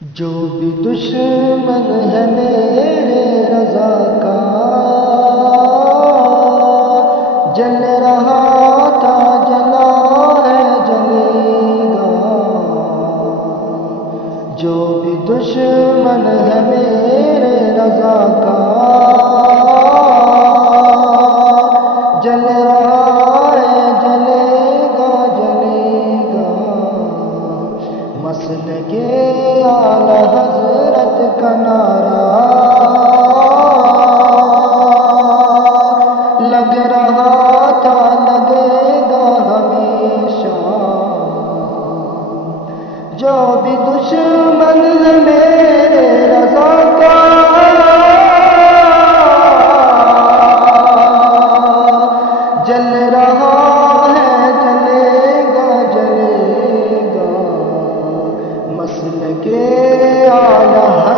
جو بھی دشمن ہے میرے رضا کا، جل رہا تھا جلا ہے جلے گا۔ جو بھی دشمن ہے میرے رضا کا، جل رہا ہے جلے گا جلے گا۔ مسلک اعلی حضرت کا نعرہ لگ رہا تھا، لگے گا ہمیشہ۔ جو بھی دشمن ہے میرے رضا کا، جل رہا ہے جلے گا جلے گا۔ مسلک اعلی